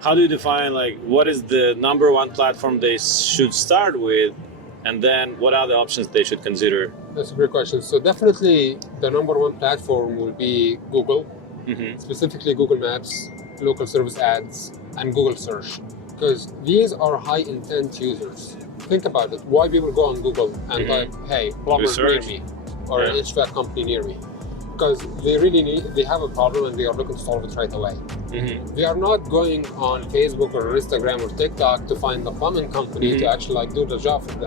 how do you define, like, what is the number one platform they should start with, and then what are the options they should consider? That's a great question. So definitely the number one platform will be Google, specifically Google Maps, local service ads, and Google search, because these are high intent users. Think about it. Why people go on Google and type, hey, plumber near me, or an HVAC company near me? Because they have a problem and they are looking to solve it right away. They are not going on Facebook or Instagram or TikTok to find the plumbing company to actually like do the job for them.